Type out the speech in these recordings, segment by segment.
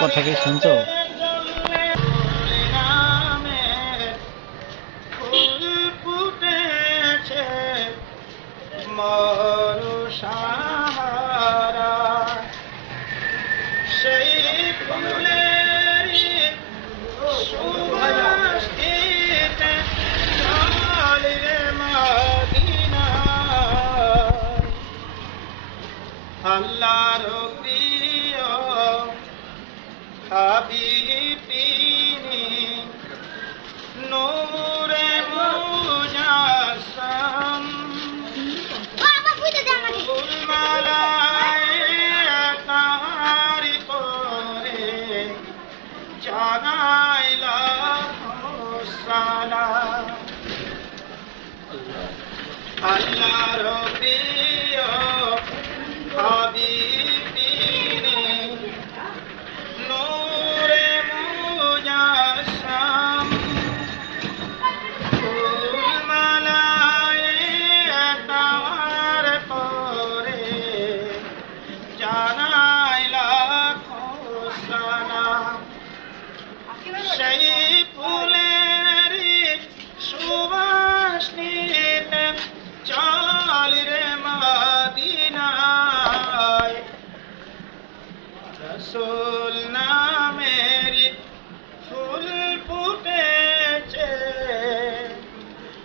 কথা কি শুনছো? ফুল ফুটেছে হাবিব তিনি নূরে মুজাসসাম ফুলমালায় তাহার করে জানাই লাখো সালাম আল্লাহর প্রিয় রসুল নামের ফুল ফুটেছে।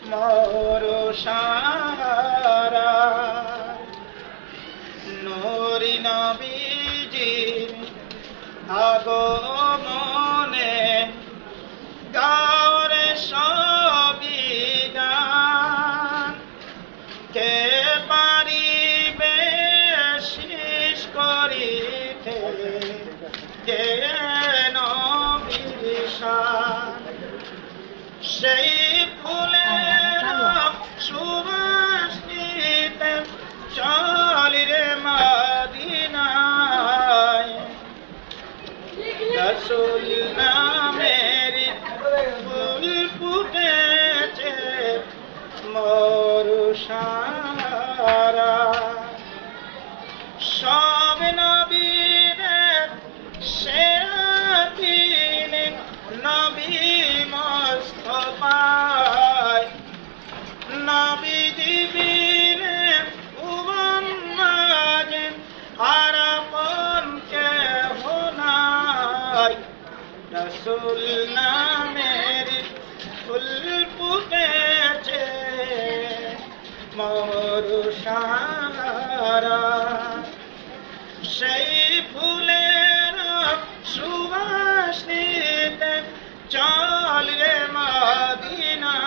মর সাহারা নরি নবীজির আগমনে গাওরে সবই গান কে সেই রসুল নামের ফুল ফুটেছে মরুষারা সেই ফুলের সুবাস নিতে চল রে মদিনায়।